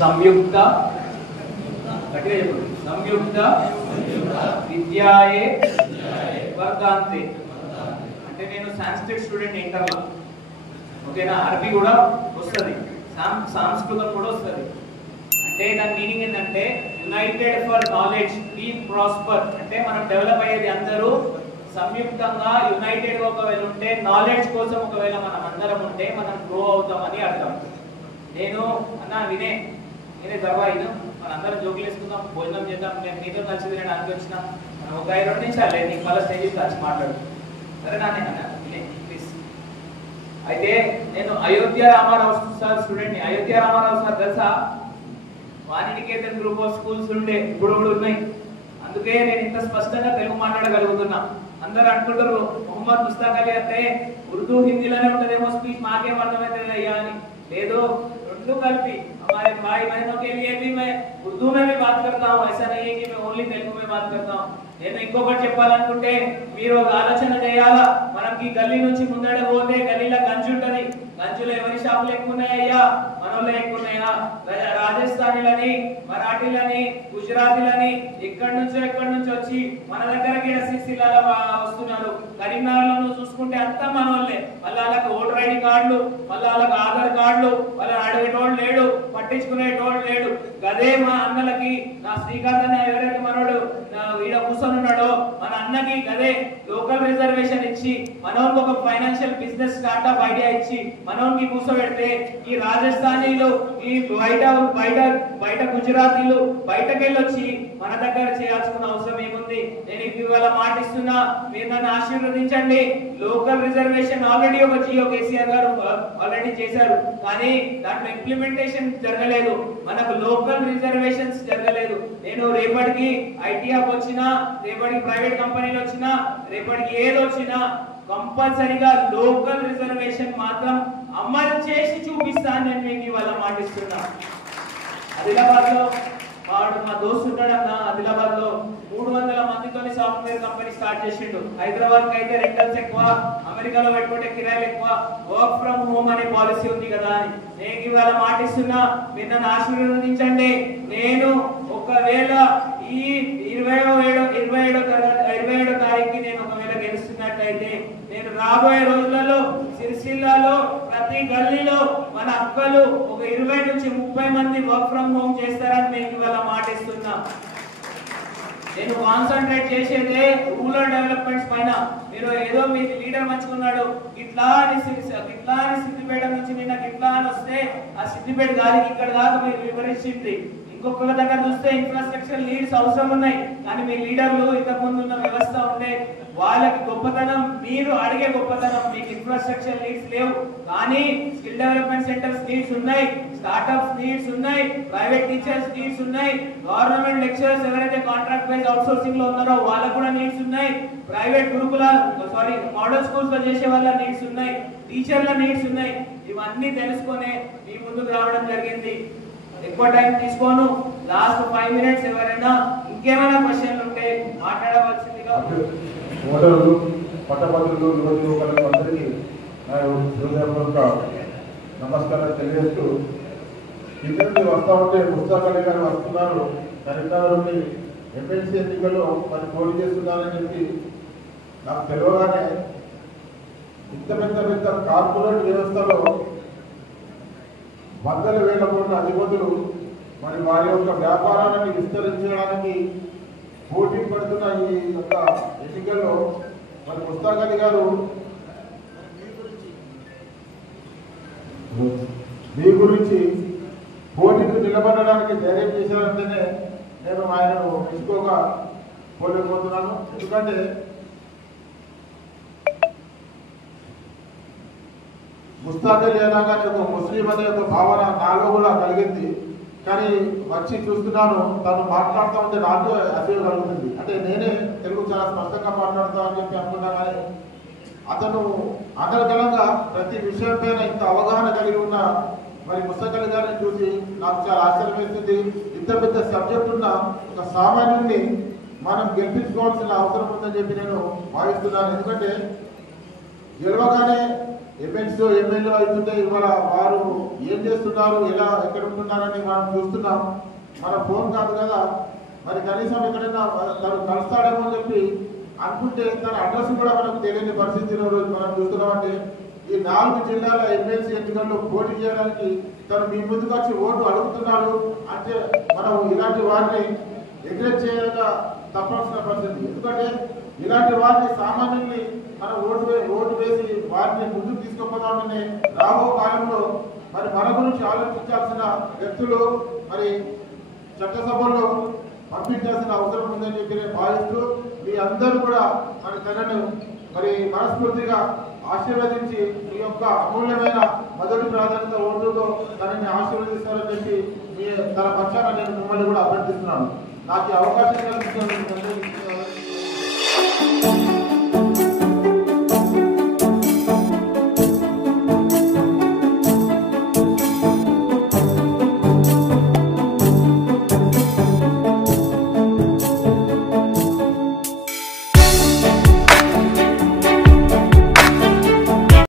సంయుక్త సంయుక్త విద్యాయే వర్గాంతే. అంటే నేను Sanskrit student ఇంటర్లో, ఓకేనా. అరబీ కూడా వస్తుంది, సంస్కృతం కూడా వస్తుంది. అంటే దాని మీనింగ్ ఏంటంటే united for knowledge be prosper. అంటే మనం డెవలప్ అయ్యేది అందరూ సంయుక్తంగా యునైటెడ్ ఒకవేళ ఉంటే, నాలెడ్జ్ కోసం ఒకవేళ మనం అందరం ఉంటే మనం గ్రో అవుతామని అర్థం. నేను నేనే దర్వాయిను, మన అందరం జోకులు వేసుకుందాం, భోజనం చేద్దాం, నేను మీతో కలిసి తినడానికి వచ్చిన ఒక 2 నిమిషాలు లేదు, నీకు మళ్ళీ స్టేజ్ కలిసి మాట్లాడు, సరే నానే వినే ప్లీజ్. అయితే నేను అయోధ్య రామారావు సార్ స్టూడెంట్ని. అయోధ్య రామారావు సార్ తెలుసా? వాణినికేతన్ గ్రూప్ ఆఫ్ స్కూల్స్ ఉండే, ఇప్పుడు కూడా ఉన్నాయి. అందుకే నేను ఇంత స్పష్టంగా తెలుగు మాట్లాడగలుగుతున్నా. అందరూ అనుకుంటారు మొహమ్మద్ ముస్తాక్ అలీ అంటే ఉర్దూ హిందీలోనే ఉంటదేమో స్పీచ్, మాకేం అర్థమవుతుంది అయ్యా అని. లేదు, రెండు కలిపి. हमारे भाई बहनों के लिए भी मैं उर्दू में भी बात करता हूँ, ऐसा नहीं है कि मैं ओनली तेलुगु में बात करता हूँ. నేను ఇంకొకటి చెప్పాలనుకుంటే మీరు ఆలోచన చేయాలా, మనకి గల్లీ నుంచి ముందడ పోతే గల్లీలో గంజు ఉంటది. గంజులో ఎవరి షాపులు ఎక్కువ ఉన్నాయ్యా? మనోళ్ళే ఎక్కువ ఉన్నాయా? రాజస్థానీలని, మరాఠీలని, గుజరాతీలని ఎక్కడి నుంచి వచ్చి మన దగ్గరకి సిరిసిల్లాలో వస్తున్నారు. కరీంనగర్లో నువ్వు చూసుకుంటే అంతా మనోళ్ళే. మళ్ళీ వాళ్ళకి ఓటర్ ఐడి కార్డులు, మళ్ళీ వాళ్ళకి ఆధార్ కార్డులు, వాళ్ళని అడిగేటోళ్ళు లేడు, పట్టించుకునేటోళ్ళు లేడు. గదే మా అన్నలకి, నా శ్రీకాంత్ అన్న ఎవరైతే మనోడు ఈడ కూర్చొని ఉన్నాడో మన అన్నకి గదే లోకల్ రిజర్వేషన్ ఇచ్చి, మనోనికి ఒక ఫైనాన్షియల్ బిజినెస్ స్టార్ట్అప్ ఐడియా ఇచ్చి మనోనికి కూర్చోబెడితే, ఈ రాజస్థానీలు, ఈ బయట గుజరాతీలు బయటకెళ్ళి వచ్చి మన దగ్గర చేయాల్సిన అవసరం ఏముంది? నేను ఇవాళ మాటిస్తున్నా, మీరు నన్ను ఆశీర్వదించండి. లోకల్ రిజర్వేషన్ ఆల్రెడీ ఒక జియో కేసీఆర్ గారు ఆల్రెడీ చేశారు, కానీ దాంట్లో ఇంప్లిమెంటేషన్ జరగలేదు. మనకు లోకల్ రిజర్వేషన్స్ జరగలేదు. నేను రేపటికి ఐటీ హబ్ వచ్చినా, రేపటికి ప్రైవేట్ కంపెనీలు వచ్చినా, రేపటికి ఏది వచ్చినా కంపల్సరీగా లోకల్ రిజర్వేషన్ మాత్రం అమలు చేసి చూపిస్తాను నేను మీకు ఇవాళ మాటిస్తున్నా. ఆదిలాబాద్ లో మా దోస్తు ఉన్నాడన్న, ఆదిలాబాద్ లో 300 మందితో సాఫ్ట్వేర్ కంపెనీ స్టార్ట్ చేసిండు. హైదరాబాద్ కి అయితే రెంటల్స్ ఎక్కువ, అమెరికాలో పెట్టుకుంటే కిరాయిలు ఎక్కువ, వర్క్ ఫ్రమ్ హోమ్ అనే పాలసీ ఉంది కదా అని. నేను ఇవాళ మాటిస్తున్నా, మీరు నన్ను ఆశీర్వదించండి. నేను ఒకవేళ ఈ 27వ తారీఖుకి నేను ఒకవేళ గెలుస్తున్నట్లయితే, నేను రాబోయే రోజులలో సిరిసిల్లాలో ప్రతి గల్లీలో మన అక్కలు ఒక 20 నుంచి 30 మంది వర్క్ ఫ్రమ్ హోమ్ చేస్తారని నేను ఇవాళ మాటిస్తున్నా. నేను కాన్సన్ట్రేట్ చేసేదే రూరల్ డెవలప్మెంట్స్ పైన. మీరు ఏదో మీ లీడర్ మంచుకున్నాడు ఇట్లా అని సిద్దిపేట నుంచి నిన్న ఇట్లా అని వస్తే, ఆ సిద్దిపేట గాలికి ఇక్కడ దాకా మీరు వివరించింది. ఇంకొక దగ్గర చూస్తే ఇన్ఫ్రాస్ట్రక్చర్ లీడ్స్ అవసరం ఉన్నాయి, కానీ మీ లీడర్లు ఇంతకు ముందు ఉన్న వ్యవస్థ ఉండే వాళ్ళకి గొప్పతనం, మీరు అడిగే గొప్పతనం, మీకు ఇన్ఫ్రాస్ట్రక్చర్ లీడ్స్ లేవు. కానీ స్కిల్ డెవలప్మెంట్ సెంటర్స్ నీడ్స్ ఉన్నాయి, స్టార్ట్అప్స్ నీడ్స్ ఉన్నాయి, ప్రైవేట్ టీచర్స్ నీడ్స్ ఉన్నాయి, గవర్నమెంట్ లెక్చరర్స్ ఎవరైతే కాంట్రాక్ట్ బేస్ అవుట్సోర్సింగ్ లో ఉన్నారో వాళ్ళకు కూడా నీడ్స్ ఉన్నాయి, ప్రైవేట్ మోడల్ స్కూల్స్ లో చేసే వాళ్ళ నీడ్స్ ఉన్నాయి, టీచర్ల నీడ్స్ ఉన్నాయి. ఇవన్నీ తెలుసుకొని మీ ముందుకు రావడం జరిగింది. ఎక్కువ టైం తీసుకోను, లాస్ట్ 5 మినిట్స్ ఎవరైనా ఇంకేమైనా క్వశ్చన్లు ఉంటే మాట్లాడవలసిందిగా. ఓటర్లు, పట్టభద్రులు, యువకులందరికీ నా హృదయపూర్వక నమస్కారం తెలియజేస్తూ, ఇద్దరిని వస్తా ఉంటే ముస్తాక్ అలీ గారు వస్తున్నారు, కరీంనగర్ నుండి ఎమ్మెల్సీ ఎన్నికల్లో మరి పోటీ చేస్తున్నారని చెప్పి నాకు తెలియగానే, ఇంత పెద్ద కార్పొరేట్ వ్యవస్థలో వందల వేల కోట్ల అధిపతులు మరి వారి యొక్క వ్యాపారాన్ని విస్తరించడానికి పోటీ పడుతున్న ఈ యొక్క ఎన్నికల్లో మరి ముస్తాక్ అలీ గారు మీ గురించి పోటీకి నిలబడడానికి ధైర్యం చేశారంటేనే నేను ఆయనను మెచ్చుకోగా పోలేకపోతున్నాను. ఎందుకంటే ముస్తాక్ అలీ అనగానే ఒక ముస్లిం అనే ఒక భావన నాలో కూడా కలిగింది. కానీ వచ్చి చూస్తున్నాను, తను మాట్లాడుతూ ఉంటే నాకు అసలు కలుగుతుంది. అంటే నేనే తెలుగు చాలా స్పష్టంగా మాట్లాడతా అని చెప్పి అనుకున్నా, కానీ అతను అనర్గళంగా ప్రతి విషయం పైన ఇంత అవగాహన కలిగి ఉన్న మరి ముస్తాక్ అలీ గారిని చూసి నాకు చాలా ఆశ్చర్యం వేస్తుంది. ఇంత పెద్ద సబ్జెక్ట్ ఉన్న ఒక సామాన్యుడిని మనం గెలిపించుకోవాల్సిన అవసరం ఉందని చెప్పి నేను భావిస్తున్నాను. ఎందుకంటే గెలవగానే ఎమ్మెల్సీ ఎమ్మెల్యే అవుతుంటే ఇవాళ వారు ఏం చేస్తున్నారు, ఎలా ఎక్కడ ఉంటున్నారని మనం చూస్తున్నాం. మన ఫోన్ కాదు కదా, మరి కనీసం ఎక్కడైనా తను కలుస్తాడేమో అని చెప్పి అనుకుంటే తన అడ్రస్ కూడా మనకు తెలియని పరిస్థితిలో రోజు మనం చూస్తున్నామంటే ఈ 4 జిల్లాల ఎమ్మెల్సీ ఎన్నికల్లో పోటీ చేయడానికి తను మీ ముందుకు వచ్చి ఓటు అడుగుతున్నాడు అంటే మనం ఇలాంటి వారిని ఎంకరేజ్ చేయక తప్పవలసిన పరిస్థితి. ఎందుకంటే ఇలాంటి వారిని సామాన్యుల్ని మనం ఓటు వేసి వారిని ముందుకు తీసుకుపోదామని రాబో కాలంలో మరి మన గురించి ఆలోచించాల్సిన వ్యక్తులు మరి చట్టసభల్లో పంపించాల్సిన అవసరం ఉందని చెప్పి నేను భావిస్తూ మీ అందరూ కూడా మరి తనను మరి మనస్ఫూర్తిగా ఆశీర్వదించి మీ యొక్క అమూల్యమైన మొదటి ప్రాధాన్యత ఓటుతో తనని ఆశీర్వదిస్తారని చెప్పి తన పక్షాన నేను మిమ్మల్ని కూడా అభ్యర్థిస్తున్నాను. నాకు అవకాశం కల్పించినందుకు